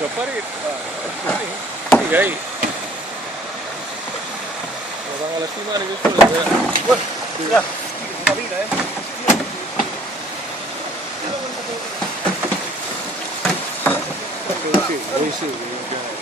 cominciò a apparire. Sigue ahí. Nos van a lastimar y después. Bueno, ya, una vida, Sí, hoy sí.